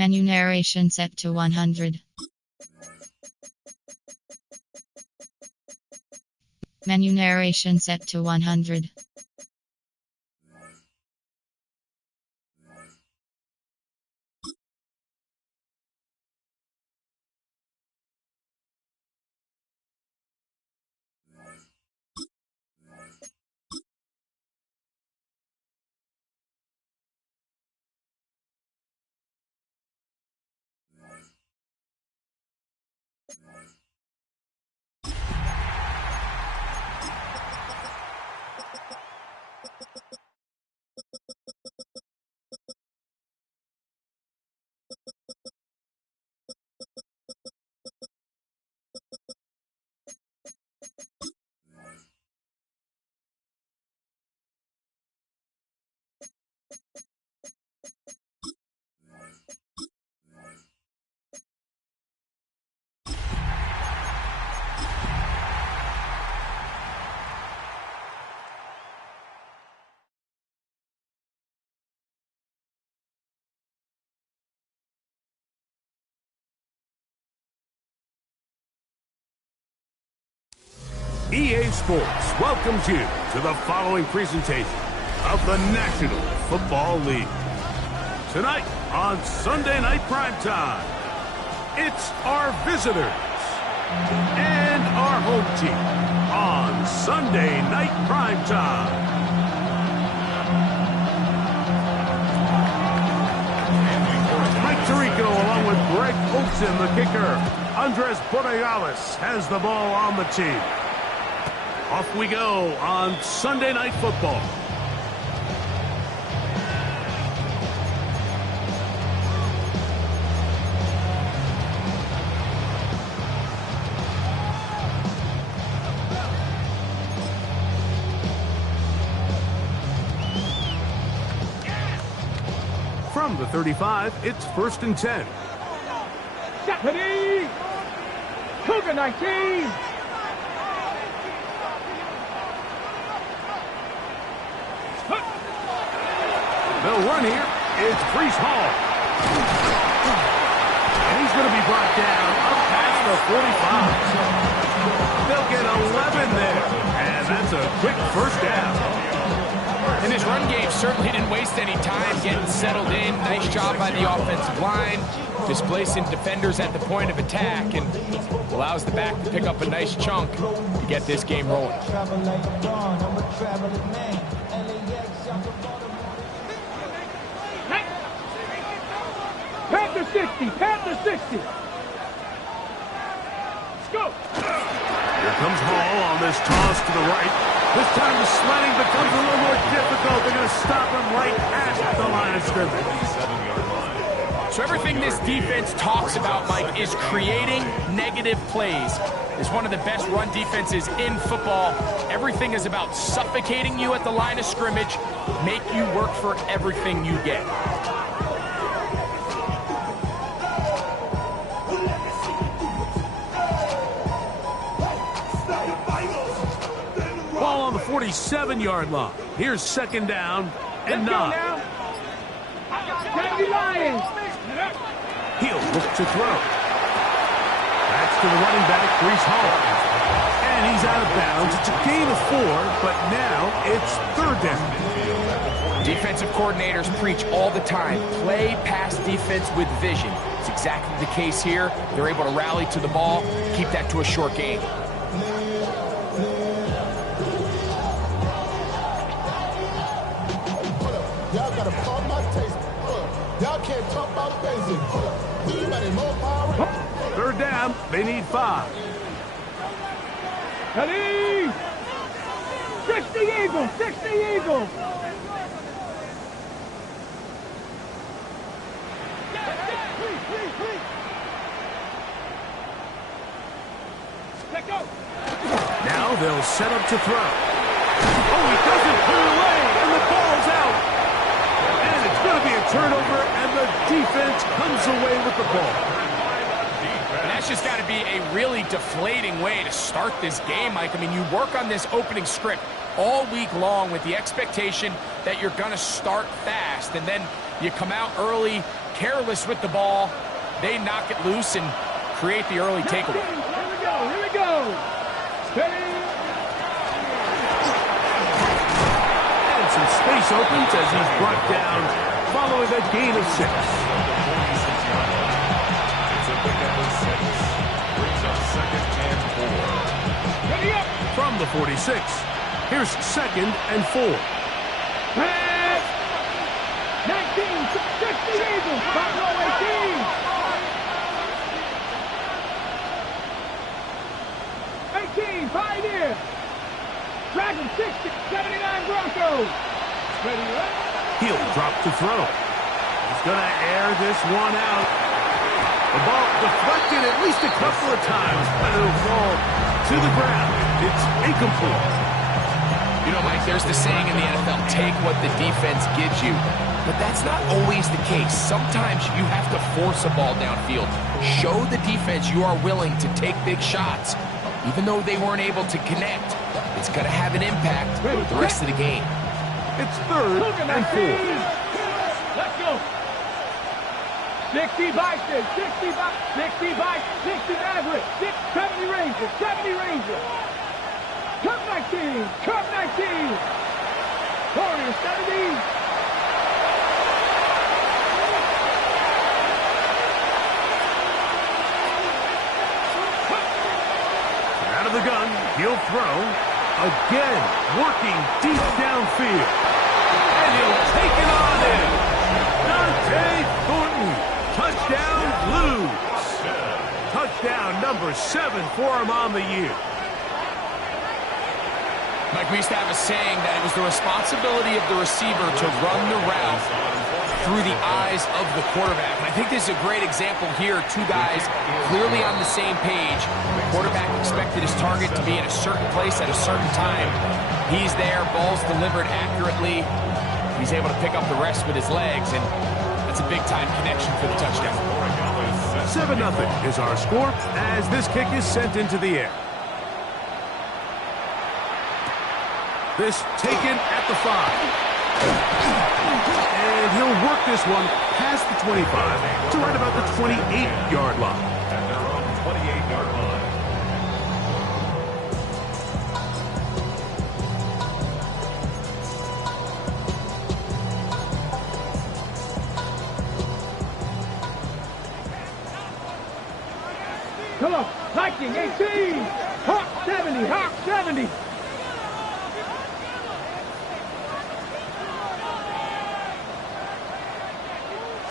Menu narration set to 100. Menu narration set to 100. EA Sports welcomes you to the following presentation of the National Football League. Tonight on Sunday Night Primetime, it's our visitors and our home team on Sunday Night Primetime. Mike Tirico along with Greg Olsen, the kicker. Andres Borregales has the ball on the team. Off we go on Sunday Night Football. From the 35, it's 1st and 10. Deputy! Cougar 19! They'll run here. It's Breece Hall. And he's going to be brought down up past the 45. They'll get 11 there. And that's a quick first down. And his run game certainly didn't waste any time getting settled in. Nice job by the offensive line, displacing defenders at the point of attack, and allows the back to pick up a nice chunk to get this game rolling. Panther 60! Panther 60! Let's go! Here comes Hall on this toss to the right. This time the sledding becomes a little more difficult. They're going to stop him right at the line of scrimmage. So everything this defense talks about, Mike, is creating negative plays. It's one of the best run defenses in football. Everything is about suffocating you at the line of scrimmage, make you work for everything you get. Ball on the 47-yard line. Here's 2nd down and 9. Tennessee Lions! He'll look to throw. That's to the running back, Breece Hall. And he's out of bounds. It's a gain of 4, but now it's 3rd down. Defensive coordinators preach all the time, play pass defense with vision. It's exactly the case here. They're able to rally to the ball, keep that to a short gain. Y'all gotta pump my taste. Y'all can't talk about basic. Anybody more power? 3rd down. They need 5. Ready! 60 Eagles! 60 Eagles! Let go! Now they'll set up to throw. Oh, he doesn't put it away, and the ball's out. And it's going to be a turnover, and the defense comes away with the ball. And that's just got to be a really deflating way to start this game, Mike. I mean, you work on this opening script all week long with the expectation that you're going to start fast, and then you come out early, careless with the ball, they knock it loose and create the early takeaway. Here we go. Steady. And some space opens as he's brought down following a gain of 6. Ready up. From the 46, here's 2nd and 4. Pass. 19, 60 Eagles. Buffalo 18. 18, Pioneer. Dragon 60, 79 Broncos. Ready up. He'll drop to throw. He's going to air this one out. The ball deflected at least a couple of times, but it'll fall to the ground. It's incomplete. You know, Mike, there's the saying in the NFL, take what the defense gives you. But that's not always the case. Sometimes you have to force a ball downfield. Show the defense you are willing to take big shots. Even though they weren't able to connect, it's going to have an impact the rest of the game. It's 3rd and 4. Let's go. 60 Bison, 60 Maverick, 70 Rangers, 70 Rangers. Cup 19, Cup 19. Warriors 70. Out of the gun, he'll throw. Again, working deep downfield. And he'll take it on in. Dante Thornton. Touchdown, Blues. Touchdown number 7 for him on the year. Mike, we used to have a saying that it was the responsibility of the receiver to run the route through the eyes of the quarterback. And I think this is a great example here. Two guys clearly on the same page. The quarterback expected his target to be in a certain place at a certain time. He's there, ball's delivered accurately. He's able to pick up the rest with his legs, and that's a big-time connection for the touchdown. 7-0 is our score as this kick is sent into the air. This taken at the 5. And he'll work this one past the 25 to right about the 28-yard line. And they're on the 28-yard line. Come on, Viking 18. Hawk 70, Hawk 70.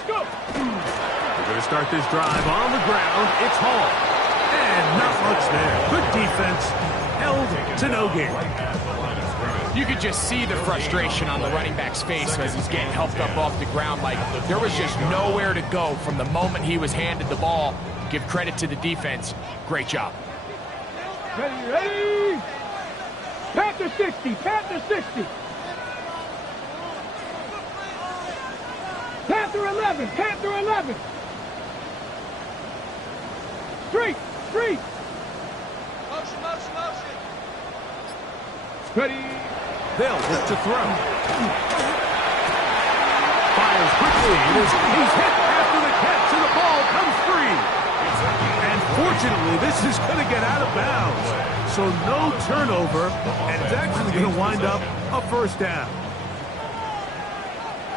We're going to start this drive on the ground. It's Hall. And not much there. Good defense. Held to no gain. You could just see the frustration on the running back's face as he's getting helped up off the ground. Like, there was just nowhere to go from the moment he was handed the ball. Give credit to the defense. Great job. Ready, ready. Panther 60, Panther 60. Panther 11, Panther 11. Street, street. Motion, motion, motion. Ready. They'll look to throw. Fires quickly. He's hit after the catch, and the ball comes free. And fortunately, this is going to get out of bounds. So no turnover, and it's actually going to wind up a first down.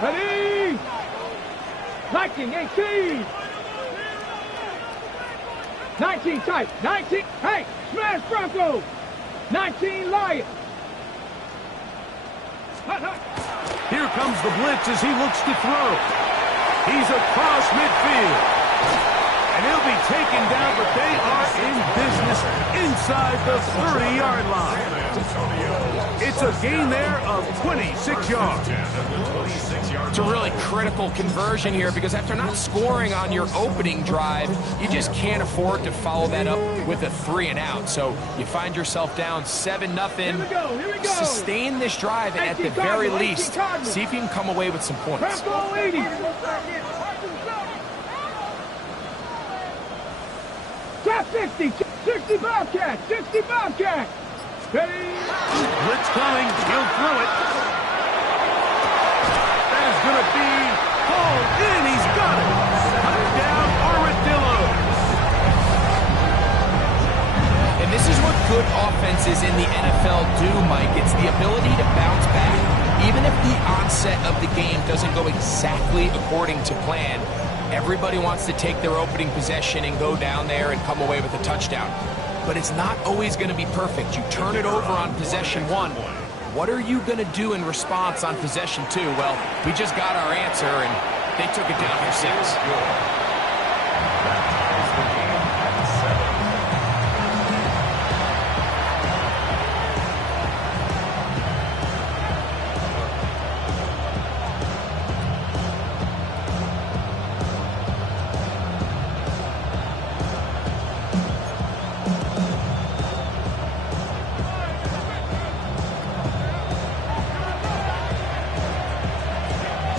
Ready. Viking 18. 19 tight. 19. Hey, smash Broncos. 19 Lions. Here comes the blitz as he looks to throw. He's across midfield. And he'll be taken down, but they are in business inside the 30-yard line. It's a gain there of 26 yards. It's a really critical conversion here because after not scoring on your opening drive, you just can't afford to follow that up with a 3-and-out. So you find yourself down 7-0. Here we go. Sustain this drive at the very least. See if you can come away with some points. Bronco 80. Top 60. 60 Bobcat. 60 Bobcat. Ready? Blitz coming. He'll throw it. That is going to be hauled in. He's got it. Touchdown, Armadillos. And this is what good offenses in the NFL do, Mike. It's the ability to bounce back. Even if the onset of the game doesn't go exactly according to plan, everybody wants to take their opening possession and go down there and come away with a touchdown. But it's not always going to be perfect. You turn it over on possession 1. What are you going to do in response on possession 2? Well, we just got our answer, and they took it down for 6.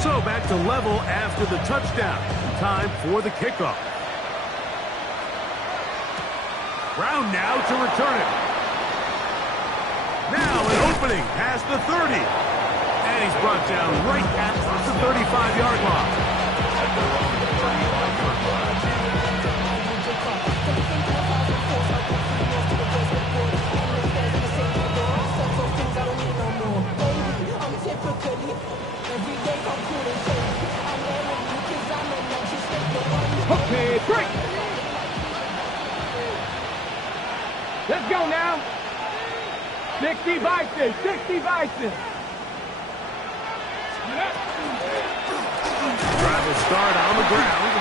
So back to level after the touchdown. Time for the kickoff. Brown now to return it. Now an opening past the 30. And he's brought down right at the 35-yard line. Okay, break. Let's go now. 60 Bison, 60 Bison. Drive will start on the ground.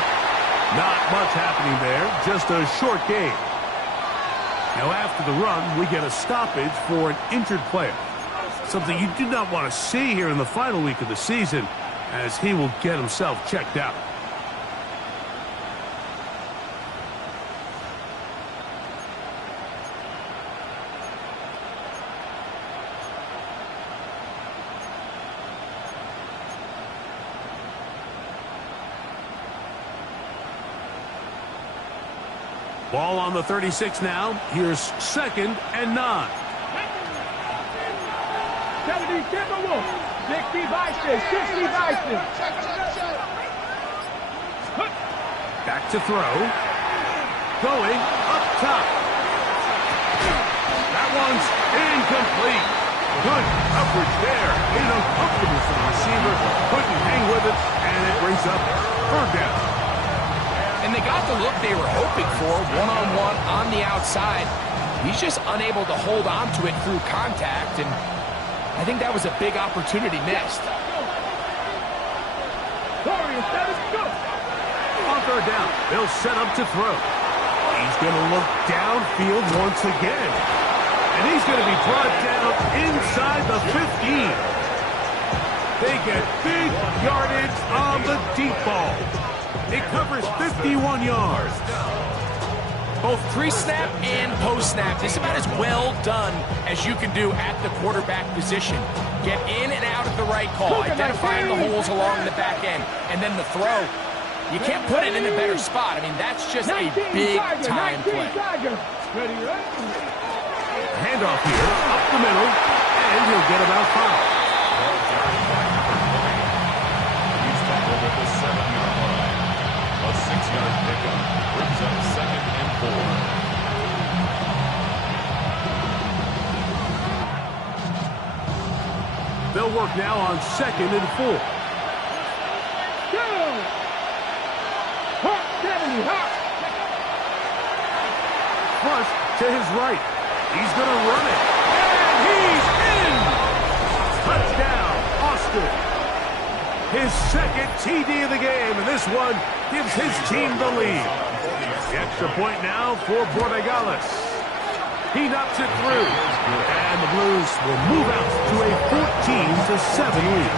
Not much happening there, just a short gain. Now after the run, we get a stoppage for an injured player. Something you do not want to see here in the final week of the season, as he will get himself checked out. Ball on the 36 now. Here's 2nd and 9. 70 Timberwolves, 60 Bison, 60 Bison. Back to throw. Going up top. That one's incomplete. Good coverage there. Made it uncomfortable for the receiver. Couldn't hang with it, and it brings up 3rd down. And they got the look they were hoping for, one-on-one on the outside. He's just unable to hold on to it through contact, and I think that was a big opportunity missed. On 3rd down, they'll set up to throw. He's going to look downfield once again. And he's going to be brought down inside the 15. They get big yardage on the deep ball. It covers 51 yards. Both pre-snap and post-snap, this is about as well done as you can do at the quarterback position. Get in and out of the right call, identifying the holes along the back end, and then the throw. You can't put it in a better spot. I mean, that's just a big-time play. Handoff here, up the middle, and he'll get about 5. He's tackled at the 7-yard line. A 6-yard pickup brings up 2nd and 4. They'll work now on 2nd and 4. Flush to his right. He's going to run it. And he's in! Touchdown, Austin. His 2nd TD of the game, and this one gives his team the lead. The extra point now for Borregales. He knocks it through, and the Blues will move out to a 14-7 lead.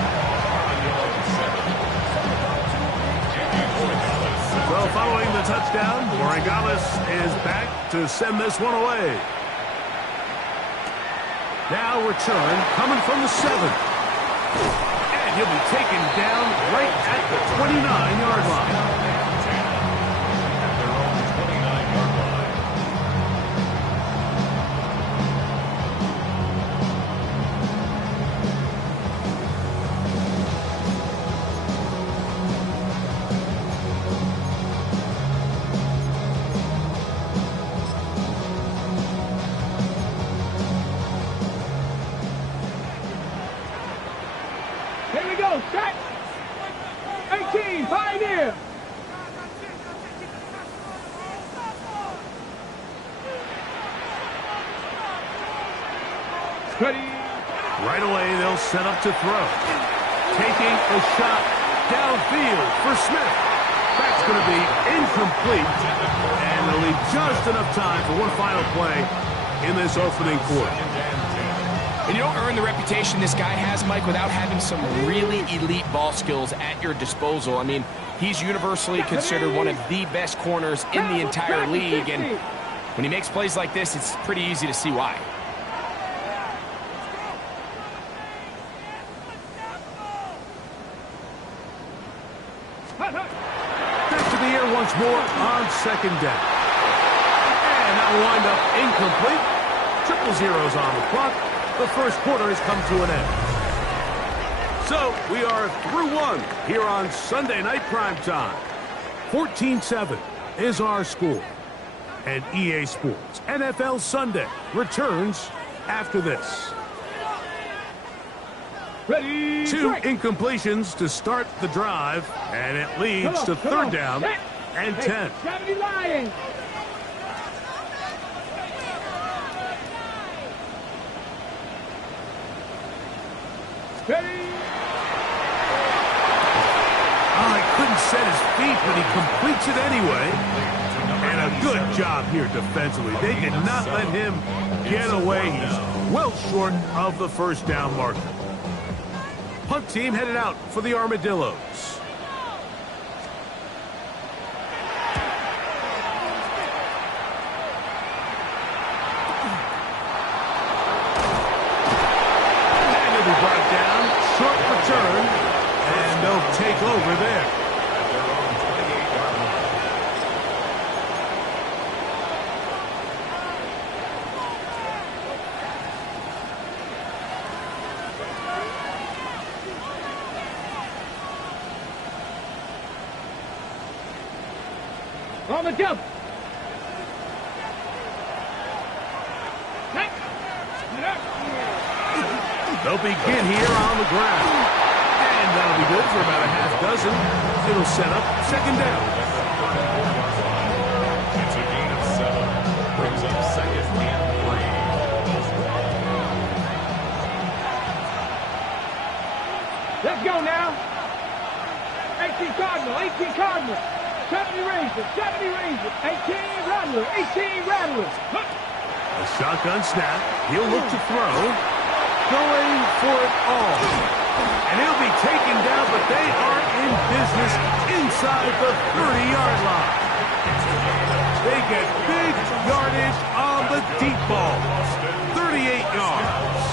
So following the touchdown, Borregales is back to send this one away. Now return coming from the 7. And he'll be taken down right at the 29-yard line. At their own 29-yard line. Here we go. Set. 18. Pioneer. Ready. Right away, they'll set up to throw. Taking a shot downfield for Smith. That's going to be incomplete. And they'll leave just enough time for one final play in this opening quarter. And you don't earn the reputation this guy has, Mike, without having some really elite ball skills at your disposal. I mean, he's universally considered one of the best corners in the entire league. And when he makes plays like this, it's pretty easy to see why. Back to the air once more on second down. And that will wind up incomplete. Triple zeros on the clock. The first quarter has come to an end. So we are through one here on Sunday Night Primetime. 14-7 is our score. And EA Sports NFL Sunday returns after this. Ready. 2 incompletions to start the drive, and it leads to third down and 10. 70 Lions. Ready. Oh, he couldn't set his feet, but he completes it anyway. And a good job here defensively. They did not let him get away. He's well short of the first down marker. Punt team headed out for the Armadillos. And it'll be brought down. Short return. And they'll take over there. On the jump. They'll begin here on the ground. And that'll be good for about a half dozen. It'll set up second down. It's a gain of 7. Brings up second and 3. Let's go now. 18 Cardinal. 18 Cardinal. 70 Rangers. 70 Rangers. 18 Rattler. 18 Rattler. A shotgun snap. He'll look to throw. Going for it all. And he'll be taken down, but they are in business inside the 30-yard line. They get big yardage on the deep ball. 38 yards.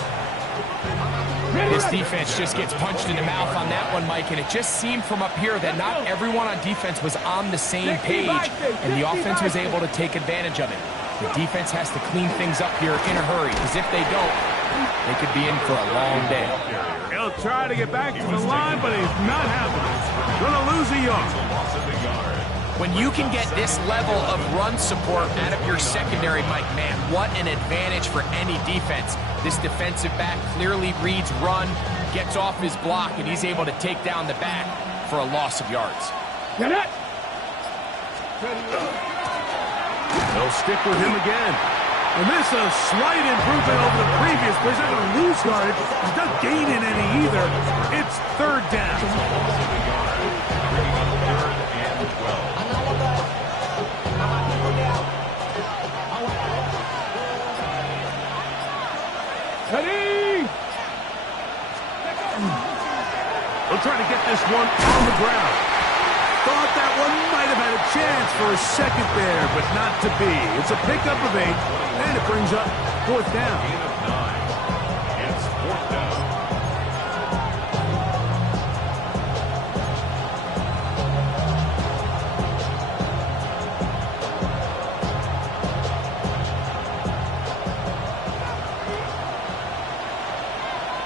This defense just gets punched in the mouth on that one, Mike, and it just seemed from up here that not everyone on defense was on the same page, and the offense was able to take advantage of it. The defense has to clean things up here in a hurry, because if they don't, they could be in for a long day. He'll try to get back to the line, but he's not happening. Going to lose a yard. When you can get this level of run support out of your secondary, Mike, man, what an advantage for any defense. This defensive back clearly reads run, gets off his block, and he's able to take down the back for a loss of yards. Get it. They'll stick with him again. And this is a slight improvement over the previous play. He's not going to lose yardage. He's not gaining any either. It's third down. Ready. They'll try to get this one on the ground. Thought that one might have had a chance for a second there, but not to be. It's a pickup of 8, and it brings up fourth down. Gain of 9. It's fourth down.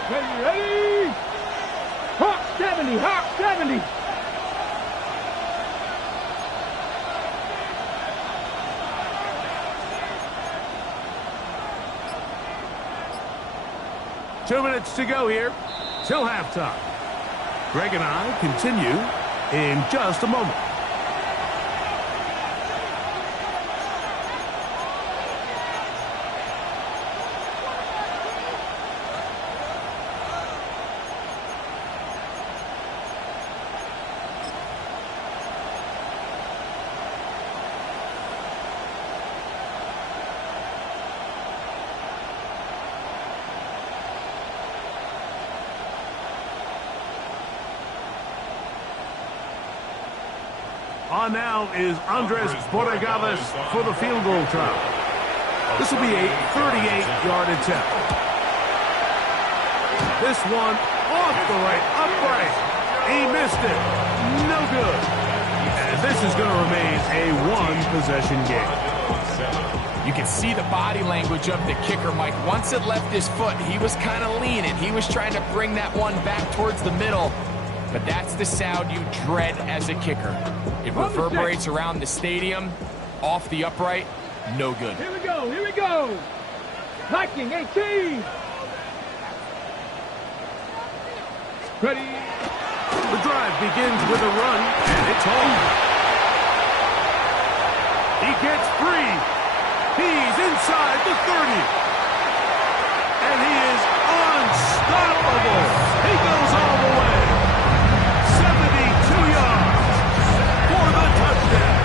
Ready. Hawk 70. Hawk 70. Two minutes to go here till halftime. Greg and I continue in just a moment. On now is Andres Borregales for the field goal try. This will be a 38-yard attempt. This one off the right, upright. He missed it. No good. And this is going to remain a one-possession game. You can see the body language of the kicker, Mike. Once it left his foot, he was kind of leaning. He was trying to bring that one back towards the middle. But that's the sound you dread as a kicker. It reverberates around the stadium, off the upright, no good. Here we go, here we go. Viking 18. Ready. The drive begins with a run, and it's home. He gets free. He's inside the 30. And he is unstoppable. He goes all the way. 72 yards for the touchdown.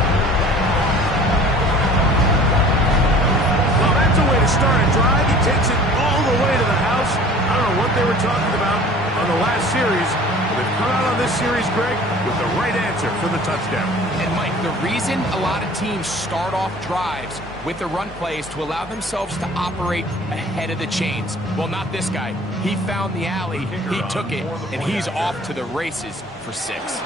Well, that's a way to start a drive. He takes it all the way to the house. I don't know what they were talking about on the last series, but they've come out on this series, Greg, with the right answer for the touchdown. And, Mike, the reason a lot of teams start off drives with the run plays to allow themselves to operate ahead of the chains. Well, not this guy. He found the alley, he took it, and he's off to the races for 6.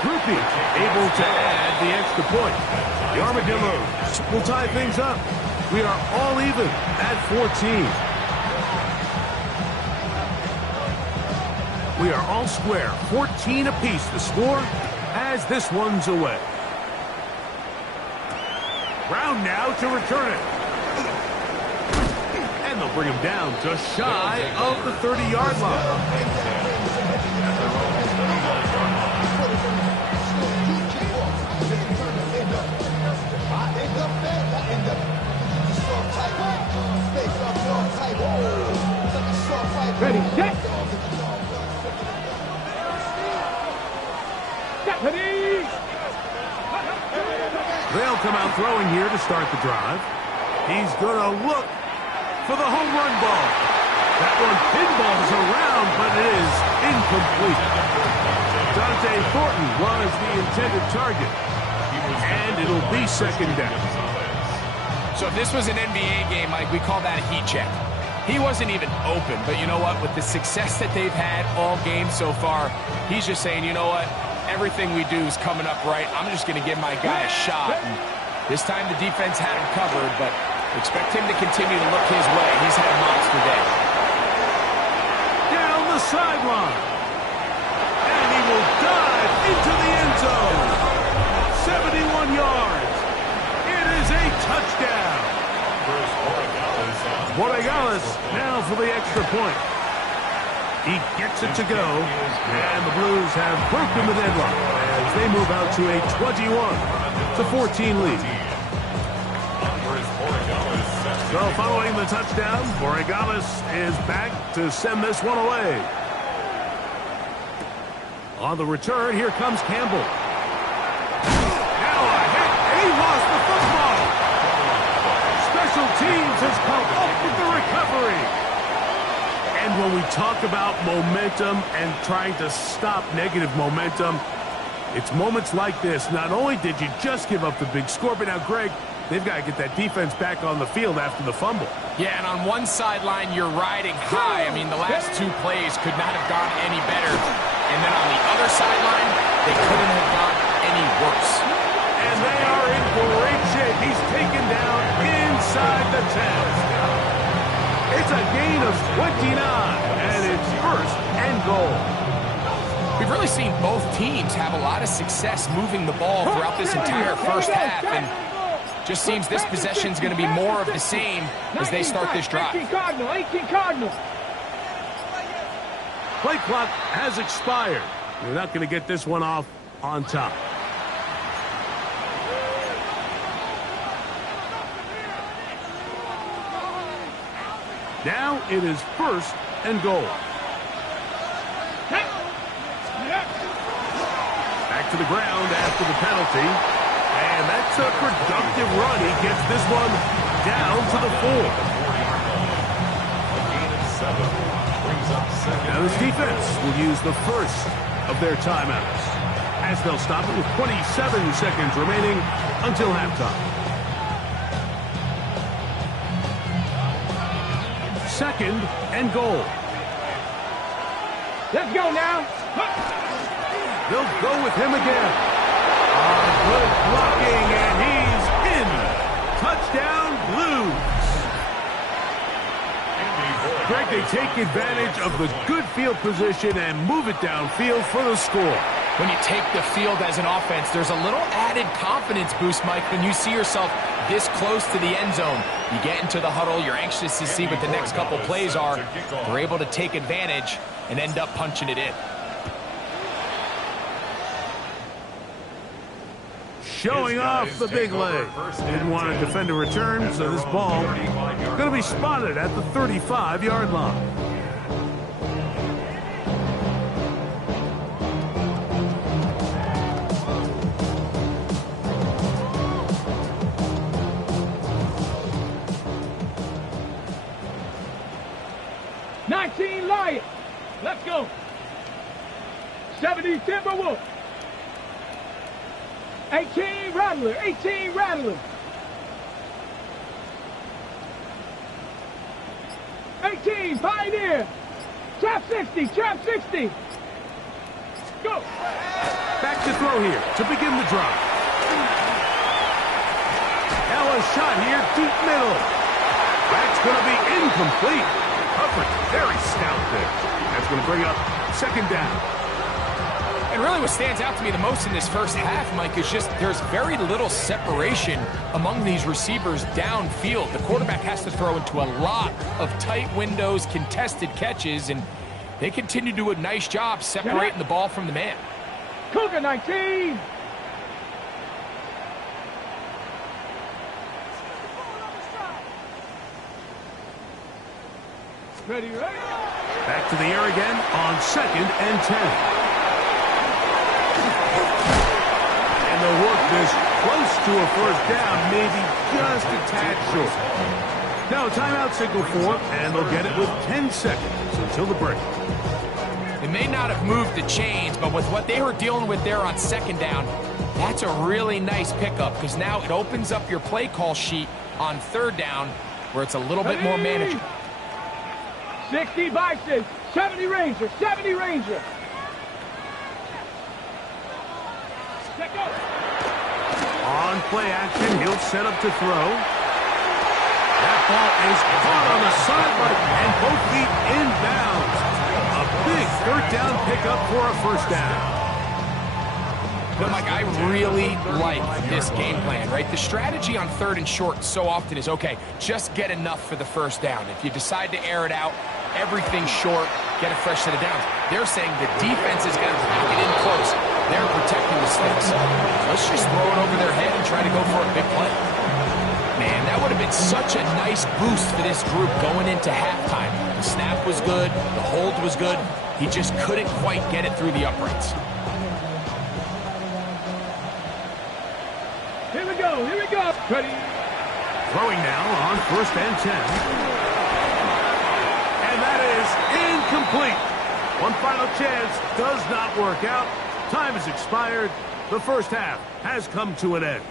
Grupe able to add the extra point. The Armadillos will tie things up. We are all even at 14. We are all square, 14 apiece. The score as this one's away. Brown now to return it. And they'll bring him down just shy of the 30-yard line. Ready, set. Deputy. They'll come out throwing here to start the drive. He's going to look for the home run ball. That one pinballs around, but it is incomplete. Dante Thornton was the intended target. And it'll be second down. So if this was an NBA game, Mike, we call that a heat check. He wasn't even open, but you know what? With the success that they've had all game so far, he's just saying, you know what? Everything we do is coming up right. I'm just going to give my guy a shot. And this time the defense had him covered, but expect him to continue to look his way. He's had a monster day. Down the sideline. And he will dive into the end zone. 71 yards. It is a touchdown. Borregales now for the extra point. He gets it to go, and the Blues have broken the deadlock as they move out to a 21-14 lead. So following the touchdown, Borregales is back to send this one away. On the return, here comes Campbell. Now a hit, and he lost the football. Special teams has come up with the recovery. And when we talk about momentum and trying to stop negative momentum, it's moments like this. Not only did you just give up the big score, but now, Greg, they've got to get that defense back on the field after the fumble. Yeah, and on one sideline, you're riding high. I mean, the last 2 plays could not have gone any better. And then on the other sideline, they couldn't have gone any worse. And they are in great shape. He's taken down inside the 10. It's a gain of 29, and it's first and goal. We've really seen both teams have a lot of success moving the ball throughout this entire first half, and just seems this possession is going to be more of the same as they start this drive. 18 Cardinal, 18 Cardinal. Play clock has expired. You're not going to get this one off on top. Now it is 1st and goal. Back to the ground after the penalty. And that's a productive run. He gets this one down to the 4. A gain of 7. Brings up 2nd. Now this defense will use the first of their timeouts, as they'll stop it with 27 seconds remaining until halftime. 2nd and goal. Let's go now. They'll go with him again. Good blocking, and he's in. Touchdown, Blues. Greg, they take advantage of the good field position and move it downfield for the score. When you take the field as an offense, there's a little added confidence boost, Mike, when you see yourself this close to the end zone. You get into the huddle, you're anxious to see what the next couple plays are. They're able to take advantage and end up punching it in. Showing off the big leg. Didn't want to defend a return, so this ball going to be spotted at the 35-yard line. Lions. Let's go. 70 Timberwolves. 18 Rattler. 18 Rattler. 18 Pioneer. Trap 60. Trap 60. Go. Back to throw here to begin the drive. Now a shot here, deep middle. That's going to be incomplete. Coverage very stout there. That's going to bring up second down. And really what stands out to me the most in this first half, Mike, is just there's very little separation among these receivers downfield. The quarterback has to throw into a lot of tight windows, contested catches, and they continue to do a nice job separating the ball from the man. Cougar 19. Ready, ready. Back to the air again on 2nd and 10. And they'll work this close to a first down, maybe just a tad short. Now a timeout signal for, and they'll get it with 10 seconds until the break. They may not have moved the chains, but with what they were dealing with there on second down, that's a really nice pickup because now it opens up your play call sheet on third down where it's a little bit more manageable. 60 Bison, 70 Ranger, 70 Ranger. Check out. On play action, he'll set up to throw. That ball is caught on the sideline and both feet inbounds. A big third down pickup for a first down. But, Mike, I really like this game plan, right? The strategy on third and short so often is, okay, just get enough for the first down. If you decide to air it out, everything's short, get a fresh set of downs. They're saying the defense is going to pack it in close. They're protecting the sticks. Let's just throw it over their head and try to go for a big play. Man, that would have been such a nice boost for this group going into halftime. The snap was good. The hold was good. He just couldn't quite get it through the uprights. Here we go, here we go. Ready. Throwing now on 1st and 10. And that is incomplete. One final chance does not work out. Time has expired. The first half has come to an end.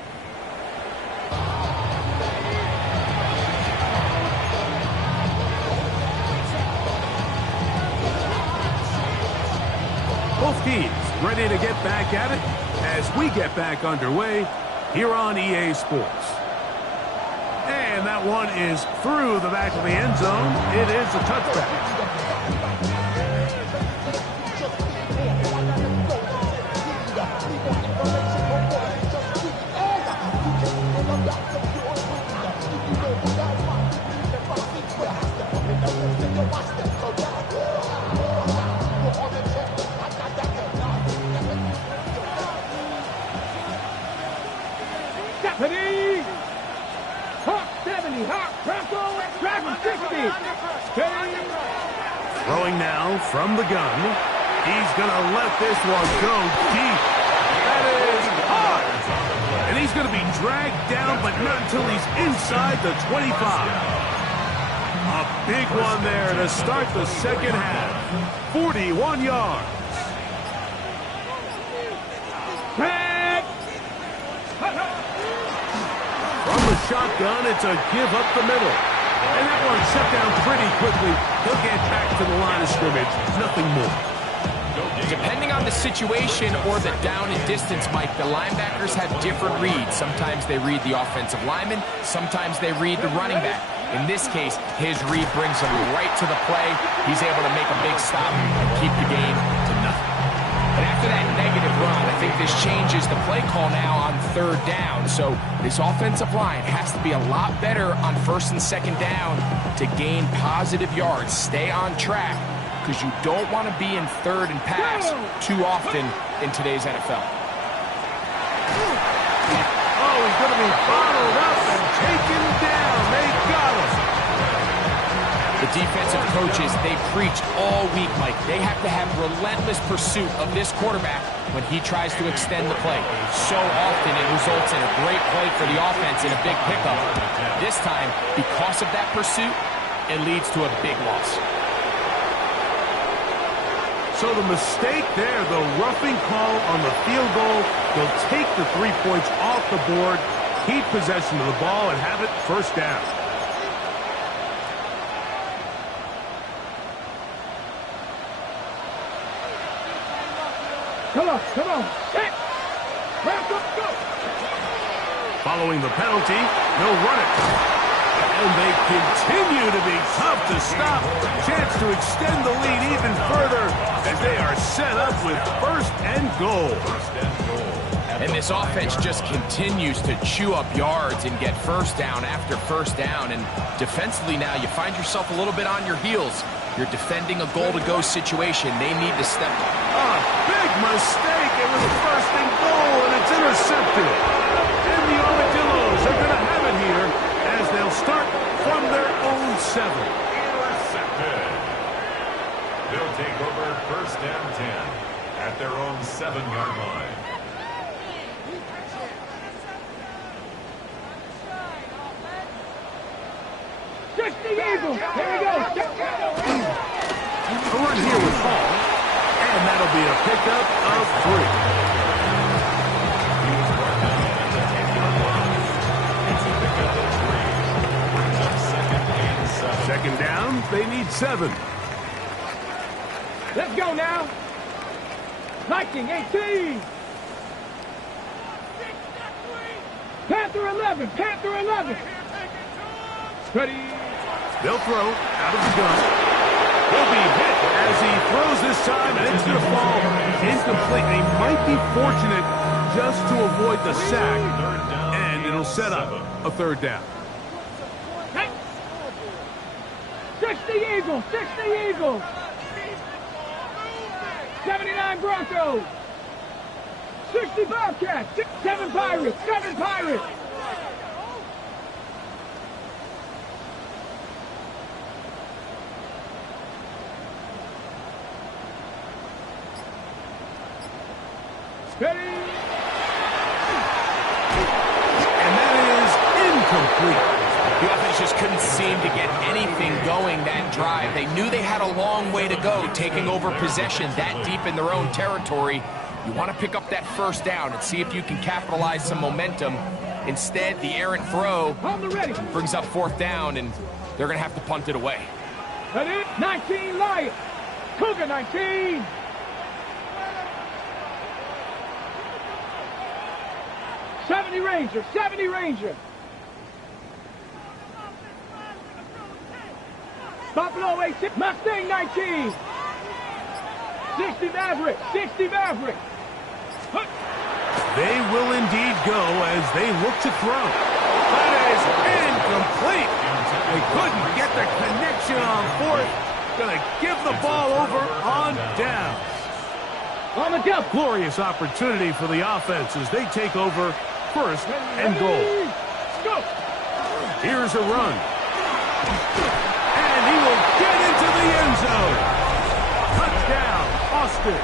Both teams ready to get back at it as we get back underway here on EA Sports. And that one is through the back of the end zone. It is a touchback. from the gun. He's going to let this one go deep. That is hard. And he's going to be dragged down, but not until he's inside the 25. A big one there to start the second half. 41 yards. From the shotgun, it's a give up the middle. And that one shut down pretty quickly. He'll get back to the line of scrimmage. Nothing more. Depending on the situation or the down and distance, Mike, the linebackers have different reads. Sometimes they read the offensive lineman. Sometimes they read the running back. In this case, his read brings him right to the play. He's able to make a big stop and keep the game to nothing. And after that negative run, I think this changes the play call now on third down. So this offensive line has to be a lot better on first and second down to gain positive yards. Stay on track, because you don't want to be in third and pass too often in today's NFL. Oh, he's going to be bottled up and taken down. They got him. The defensive coaches, they preach all week, Mike. They have to have relentless pursuit of this quarterback when he tries to extend the play. So often it results in a great play for the offense and a big pickup. This time, because of that pursuit, it leads to a big loss. So the mistake there, the roughing call on the field goal, they'll take the 3 points off the board, keep possession of the ball, and have it first down. Come on, come on. Set. Wrap up, go. Following the penalty, they'll run it. And they continue to be tough to stop. Chance to extend the lead even further as they are set up with first and goal. And this offense just continues to chew up yards and get first down after first down. And defensively now, you find yourself a little bit on your heels. You're defending a goal-to-go situation. They need to step up. A big mistake. It was first and goal, and it's intercepted. And the Armadillos are going to have it here as they'll start from their own 7. Intercepted. They'll take over first and 10 at their own 7-yard line. Just the Eagles. Here we go. A run here with Hall, and that'll be a pickup of 3. Second down, they need 7. Let's go now. Viking 18. Panther 11. Panther 11. Ready. They'll throw out of the gun. He'll be hit as he throws this time, and it's going to fall incomplete. They might be fortunate just to avoid the sack, and it'll set up a third down. 60 Eagles. 60 Eagles. 79 Broncos. 60 Bobcats. 7 Pirates. 7 Pirates. Ready. And that is incomplete. The offense just couldn't seem to get anything going that drive. They knew they had a long way to go, taking over possession that deep in their own territory. You want to pick up that first down and see if you can capitalize some momentum. Instead, the errant throw brings up fourth down, and they're going to have to punt it away. Ready? 19 Lions. Cougar 19. Ranger, 70 Ranger. Buffalo 18, Mustang 19. 60 Maverick, 60 Maverick. They will indeed go as they look to throw. That is incomplete. They couldn't get the connection on fourth. Gonna give the ball over on down. On the jump. Glorious opportunity for the offense as they take over first and goal. Go. Here's a run. And he will get into the end zone. lost it.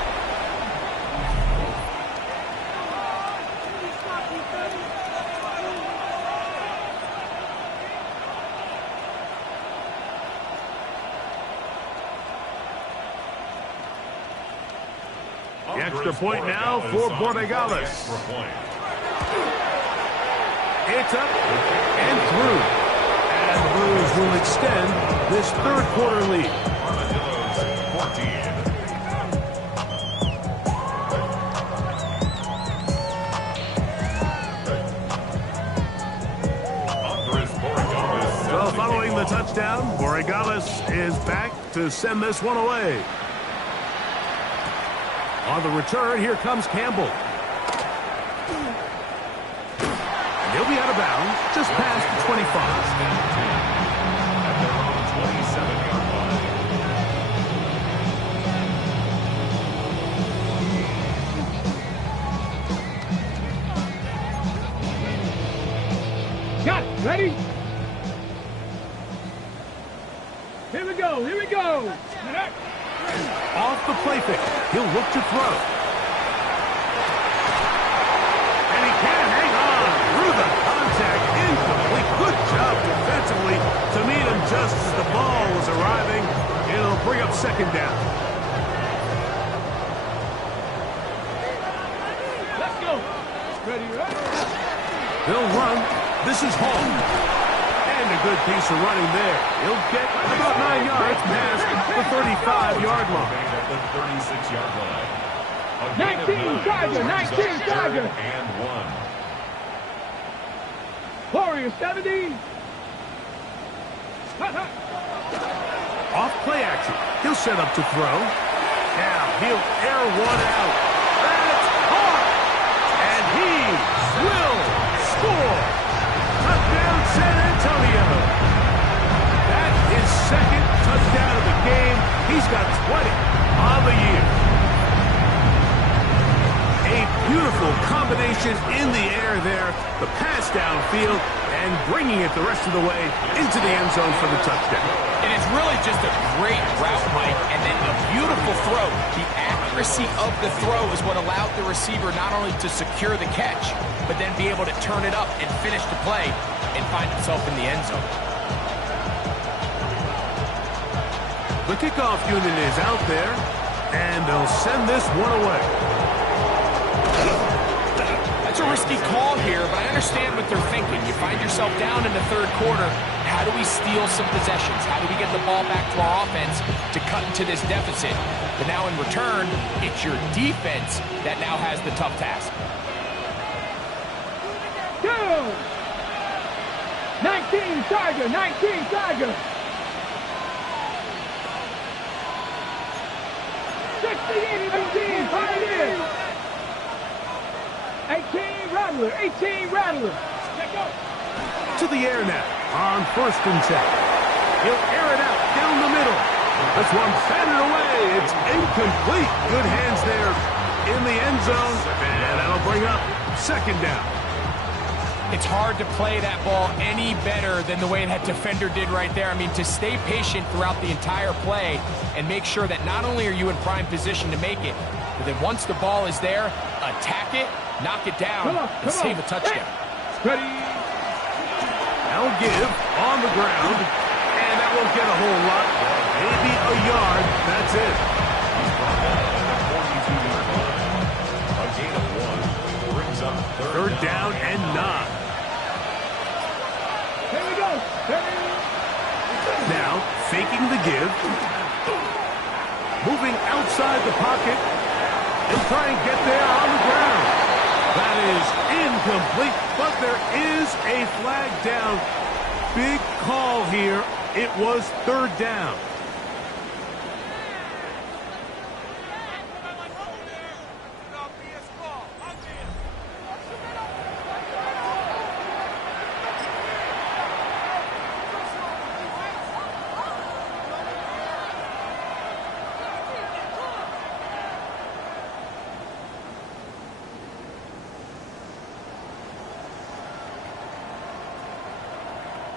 The extra point now for Borregales. It's up and through. And the Blues will extend this third quarter lead. Armadillos 14. So following the touchdown, Borregales is back to send this one away. On the return, here comes Campbell. And he'll be out of bounds just past the 25. At their own 27-yard line. Got it. Ready? Here we go. Here we go. Off the play fake. He'll look to throw. And he can't hang on through the contact. Incomplete. Good job defensively to meet him just as the ball was arriving. It'll bring up second down. Let's go. Ready, ready. They'll run. This is Hall. And a good piece of running there. He'll get about 9 yards past the 35-yard line. At the 36-yard line. A gain of 19 Tiger, 19 Tiger. And 1. Warrior 70. Off play action. He'll set up to throw. Now he'll air one out. That's caught. And he will score. Touchdown San Antonio. That is second touchdown of the game. He's got 20 on the year. A beautiful combination in the air there. The pass downfield and bringing it the rest of the way into the end zone for the touchdown. And it's really just a great route, Mike, and then a beautiful throw. The accuracy of the throw is what allowed the receiver not only to secure the catch, but then be able to turn it up and finish the play and find himself in the end zone. The kickoff unit is out there, and they'll send this one away. That's a risky call here, but I understand what they're thinking. You find yourself down in the third quarter. How do we steal some possessions? How do we get the ball back to our offense to cut into this deficit? But now in return, it's your defense that now has the tough task. Go! 19 Tiger, 19 Tiger. 18 Pioneer. 18 Rattler, 18 Rattler. To the air now on 1st and 10. He'll air it out down the middle. This one batted away. It's incomplete. Good hands there in the end zone, and that'll bring up second down. It's hard to play that ball any better than the way that defender did right there. I mean, to stay patient throughout the entire play and make sure that not only are you in prime position to make it, but then once the ball is there, attack it, knock it down, and save a touchdown. Ready? They'll give on the ground, and that won't get a whole lot. Maybe a yard. That's it. He's brought down at the 42-yard line. A gain of 1 brings up third down and 9. Here we go. Now, faking the give. Moving outside the pocket. He'll try and get there on the ground. That is incomplete, but there is a flag down. Big call here. It was third down.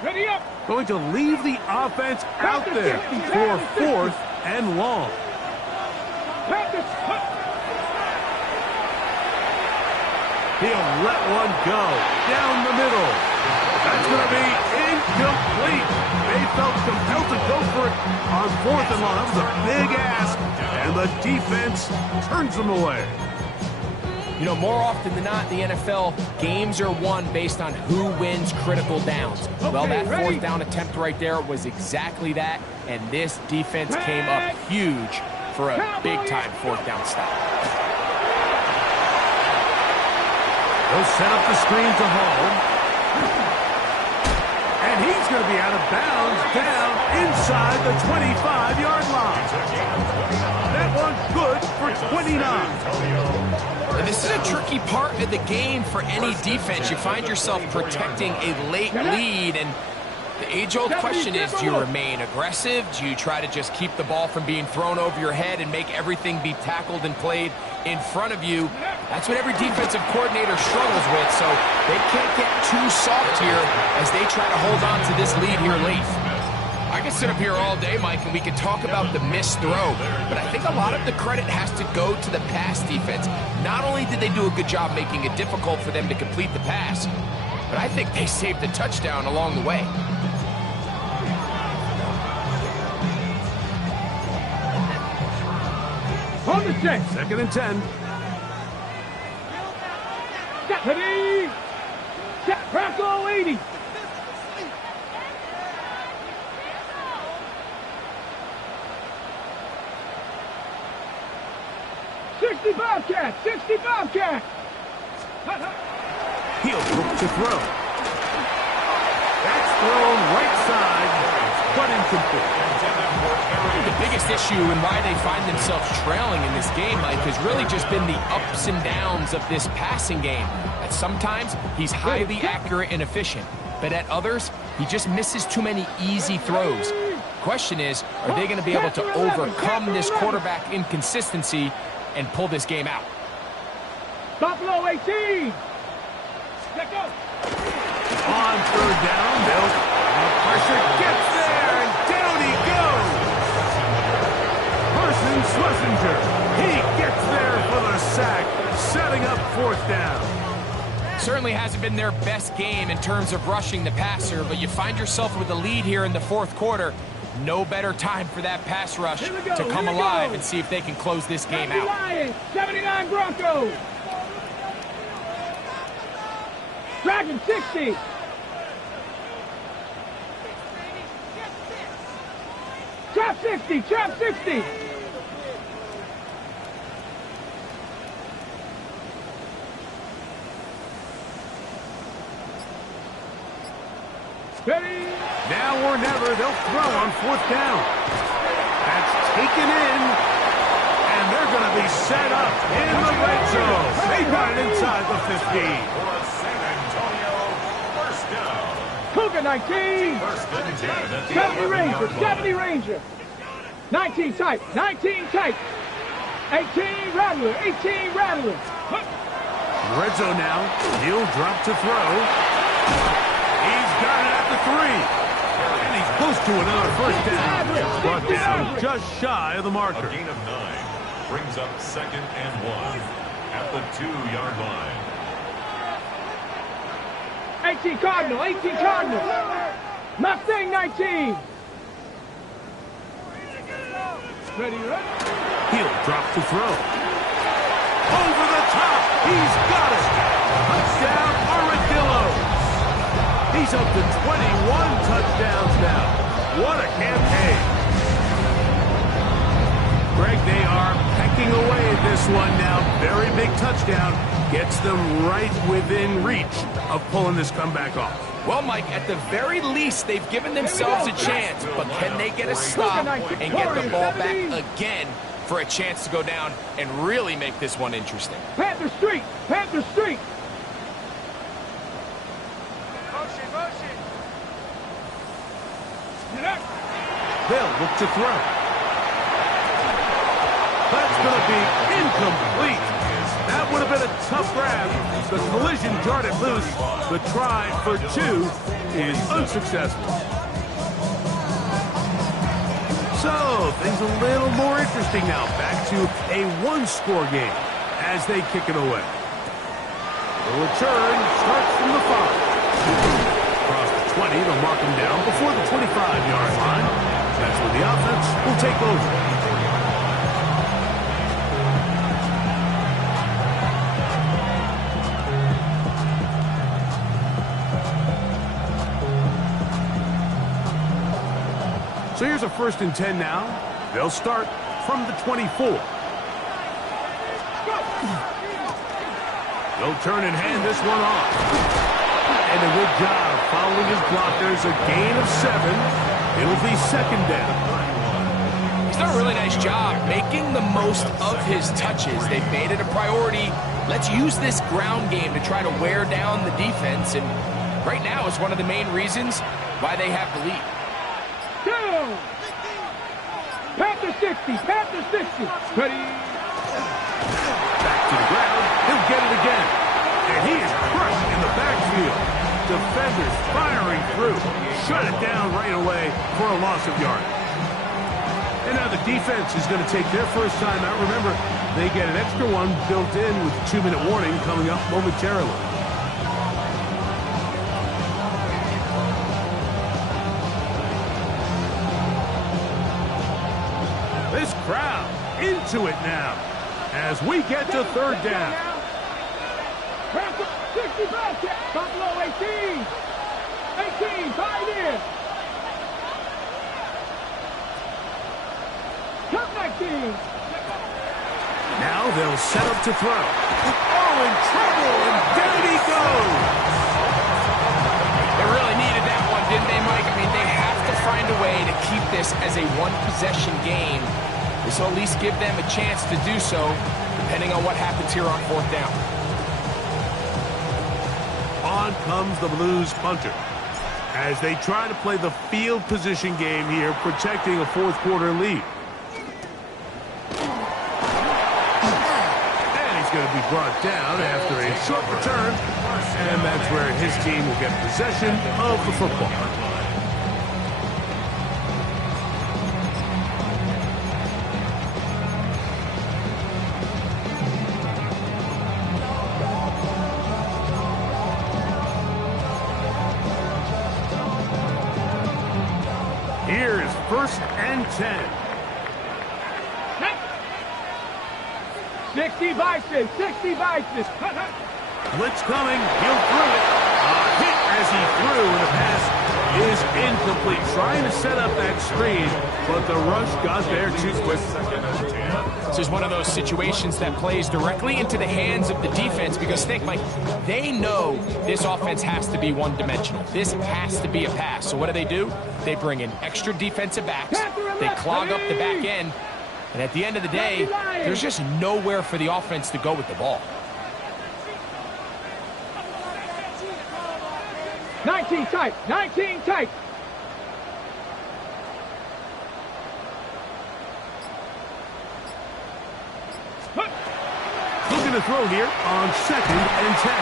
Ready up. Going to leave the offense out there for 4th and long. Panthers He'll let one go down the middle. That's going to be incomplete. They felt compelled to go for it on 4th and long. That was a big ask, and the defense turns them away. You know, more often than not in the NFL, games are won based on who wins critical downs. Well, that 4th down attempt right there was exactly that, and this defense came up huge for a big-time 4th down stop. They'll set up the screen to Hall. And he's going to be out of bounds down inside the 25-yard line. That one good for 29. And this is a tricky part of the game for any defense. You find yourself protecting a late lead, and the age-old question is, do you remain aggressive? Do you try to just keep the ball from being thrown over your head and make everything be tackled and played in front of you? That's what every defensive coordinator struggles with, so they can't get too soft here as they try to hold on to this lead here late. I could sit up here all day, Mike, and we could talk about the missed throw, but I think a lot of the credit has to go to the pass defense. Not only did they do a good job making it difficult for them to complete the pass, but I think they saved a touchdown along the way. On the set. 2nd and 10. Ready. Set. Bronco 80. Bobcat! 60 Bobcat! He'll look to throw. That's thrown right side, but incomplete. The biggest issue and why they find themselves trailing in this game, Mike, has really just been the ups and downs of this passing game. At sometimes, he's highly accurate and efficient, but at others, he just misses too many easy throws. Question is, are they going to be able to overcome this quarterback inconsistency and pull this game out? Buffalo 18. Let go. On 3rd down, the pressure gets there, and down he goes. Carson Schlesinger, he gets there for the sack, setting up 4th down. Certainly hasn't been their best game in terms of rushing the passer, but you find yourself with a lead here in the 4th quarter. No better time for that pass rush to come alive and see if they can close this game out. Lions, 79 Broncos. Dragon 60. Trap 60, trap 60. Ready. Now or never, they'll throw on 4th down. That's taken in, and they're going to be set up in the red zone. They got it inside the 15. For San Antonio, 1st down. Cougar 19. 70 Ranger, 70 Ranger. 19 tight, 19 tight. 18 Rattler, 18 Rattler. Red zone now. He'll drop to throw. He's got it at the 3. And he's close to another 1st down. Brought down just shy of the marker. A gain of 9 brings up 2nd and 1 at the 2-yard line. 18 Cardinal, 18 Cardinal. Mustang 19. Ready, ready. He'll drop to throw. Over the top. He's got it. Touchdown, Armadillo. He's up to 21 touchdowns now. What a campaign. Greg, they are pecking away at this one now. Very big touchdown. Gets them right within reach of pulling this comeback off. Well, Mike, at the very least, they've given themselves a chance, but can they get a stop and get the ball back again for a chance to go down and really make this one interesting? Panther Street, Panther Street. They'll look to throw. That's going to be incomplete. That would have been a tough grab. The collision jarred it loose. The try for 2 is unsuccessful. So, things a little more interesting now. Back to a 1-score game as they kick it away. The return starts from the 5. Across the 20, they'll mark him down before the 25-yard line. That's where the offense will take over. So here's a 1st and 10 now. They'll start from the 24. They'll turn and hand this one off. And a good job following his blockers. A gain of 7. It'll be 2nd down. He's done a really nice job making the most of his touches. They've made it a priority. Let's use this ground game to try to wear down the defense. And right now is one of the main reasons why they have the lead. Down. Panther 60. Panther 60. Ready. Back to the ground. He'll get it again. And he is crushed in the backfield. Defenders firing through. Shut it down right away for a loss of yardage. And now the defense is going to take their first time out. Remember, they get an extra one built in with a 2-minute warning coming up momentarily. This crowd into it now as we get to 3rd down. 65 check. Buffalo 18. 18. 5 in. Come 19. Now they'll set up to throw. Oh, in trouble, and down he goes. They really needed that one, didn't they, Mike? I mean, they have to find a way to keep this as a one-possession game. This will at least give them a chance to do so, depending on what happens here on 4th down. On comes the Blues punter as they try to play the field position game here, protecting a 4th quarter lead. And he's going to be brought down after a short return, and that's where his team will get possession of the football. Here's 1st and 10. 60 Vices. 60 Vices. Blitz coming. He'll throw it. A hit as he threw, and the pass is incomplete. Trying to set up that screen, but the rush got there too quick. This is one of those situations that plays directly into the hands of the defense because think, Mike, they know this offense has to be one-dimensional. This has to be a pass. So what do? They bring in extra defensive backs. They clog up the back end. And at the end of the day, there's just nowhere for the offense to go with the ball. 19 tight. 19 tight. Looking to throw here on 2nd and 10.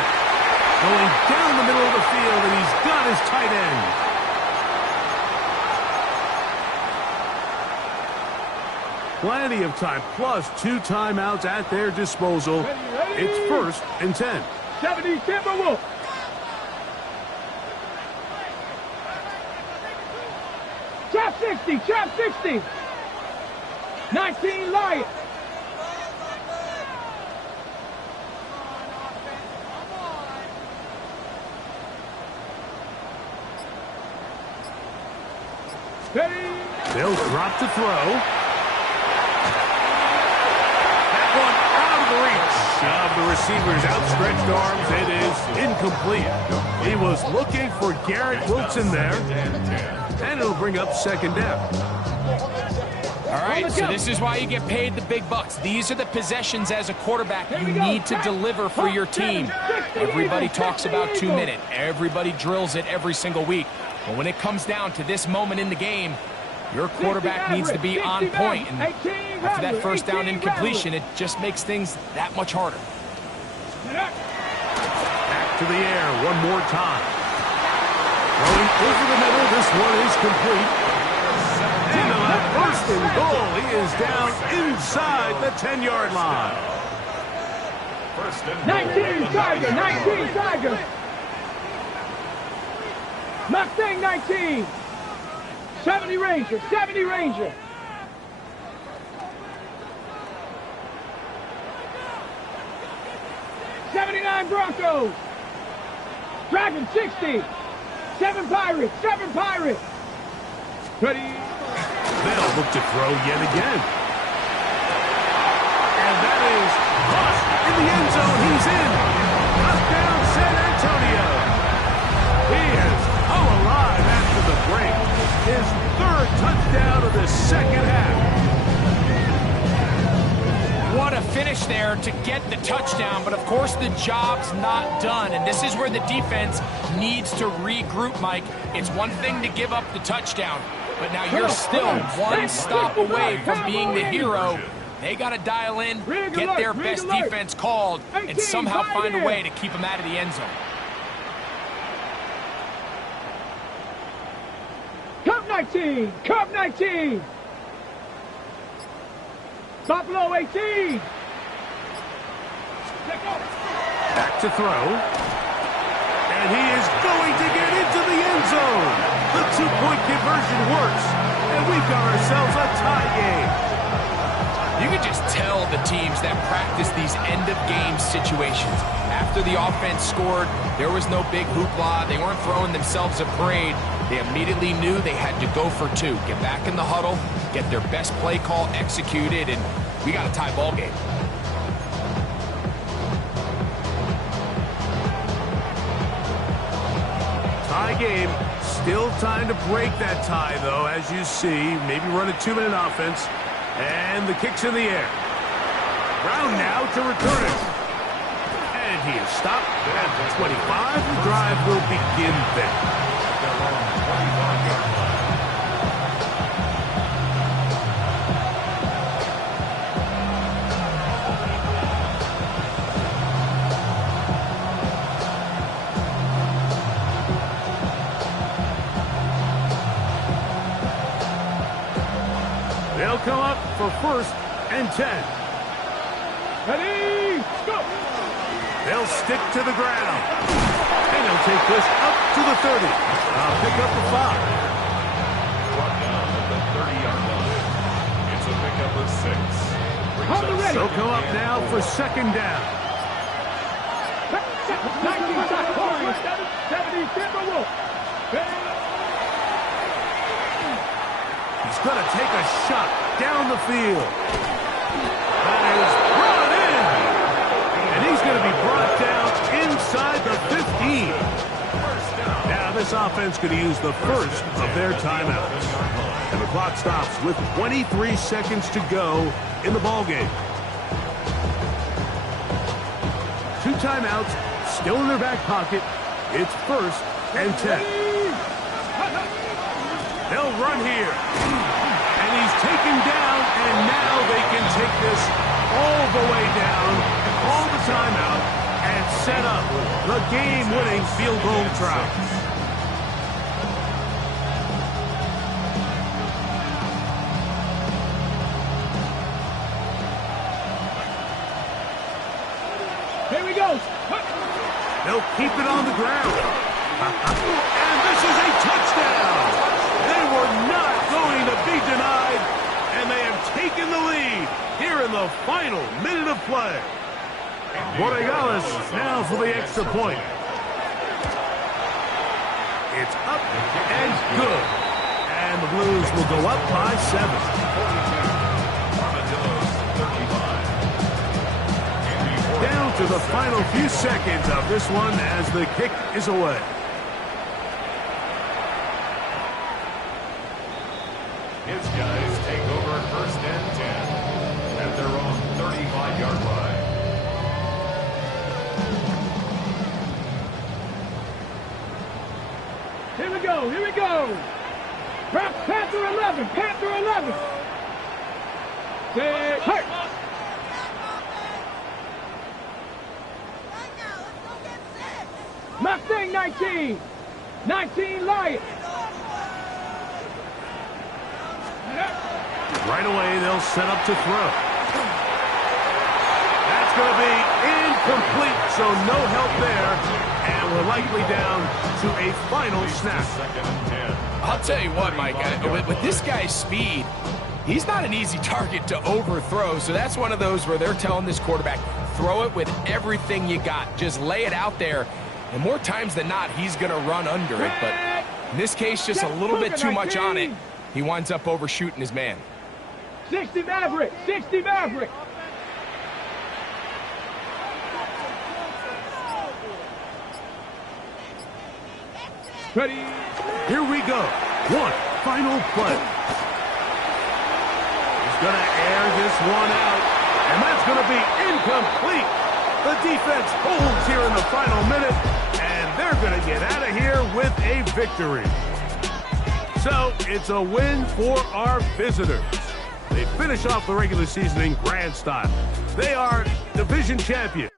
Going down the middle of the field, and he's got his tight end. Plenty of time, plus 2 timeouts at their disposal. It's 1st and 10. 70 Timberwolves. Trap 60. Trap 60. 19 Lions. They'll drop to throw. That one out of the reach of the receiver's outstretched arms. It is incomplete. He was looking for Garrett Wilson there. And it'll bring up 2nd down. All right, so this is why you get paid the big bucks. These are the possessions as a quarterback you need to deliver for your team. Everybody talks about 2-minute. Everybody drills it every single week. But when it comes down to this moment in the game, your quarterback needs to be on point. And after that 1st down incompletion, it just makes things that much harder. Back to the air one more time. Going over the middle, this one is complete. And on 1st and goal, he is down inside the 10-yard line. First and 19 Tiger, 19 Tiger. Mustang 19. 70 Ranger, 70 Ranger. '79 Broncos. Dragon 60. 7 Pirates, 7 Pirates. Ready? They'll look to throw yet again. And that is tossed in the end zone. He's in. Touchdown, San Antonio. He is all alive after the break. His third touchdown of the second half. What a finish there to get the touchdown, but of course the job's not done, and this is where the defense needs to regroup, Mike. It's one thing to give up the touchdown, but now you're still one stop away from being the hero. They got to dial in, get their best defense called, and somehow find a way to keep them out of the end zone. Cup 19, Cup 19. Buffalo 18. Back to throw. And he is going to get into the end zone. The two-point conversion works. And we've got ourselves a tie game. You can just tell the teams that practice these end-of-game situations. After the offense scored, there was no big hoopla. They weren't throwing themselves a parade. They immediately knew they had to go for two. Get back in the huddle, get their best play call executed, and we got a tie ball game. Tie game. Still time to break that tie, though, as you see. Maybe run a 2-minute offense. And the kick's in the air. Brown now to return it. And he is stopped at the 25. The drive will begin then. They'll come up for 1st and 10. Ready, go! They'll stick to the ground. And they'll take this up to the 30. I'll pick up the 5. Brought down at the 30-yard line. It's a pickup of 6. Hold the ready. They'll come up now for 2nd down. 19 70 Timberwolves. He's going to take a shot down the field. That is brought in. And he's going to be brought down inside the 15. Now this offense could use the first of their timeouts. And the clock stops with 23 seconds to go in the ballgame. 2 timeouts still in their back pocket. It's 1st and 10. They'll run here. And he's taken down, and now they can take this all the way down, call the timeout, and set up the game-winning field goal try. Here we go. They'll keep it on the ground. And this is a touchdown. They were not going to be denied, and they have taken the lead here in the final minute of play. Borregales now for the extra point. It's up and good. And the Blues will go up by 7. Down to the final few seconds of this one as the kick is away. His guys take over 1st and 10 at their own 35-yard line. Here we go, here we go. Panther 11, Panther 11. Hey. Mustang 19. 19 Lion. Right away, they'll set up to throw. That's going to be So no help there, and we're likely down to a final snap. Second and 10. I'll tell you what, Mike, with this guy's speed, he's not an easy target to overthrow. So that's one of those where they're telling this quarterback, throw it with everything you got. Just lay it out there. And more times than not, he's going to run under it. But in this case, just a little bit too much on it. He winds up overshooting his man. 60 Maverick, 60 Maverick. Ready. Here we go. One final play. He's going to air this one out, and that's going to be incomplete. The defense holds here in the final minute, and they're going to get out of here with a victory. So it's a win for our visitors. They finish off the regular season in grand style. They are division champions.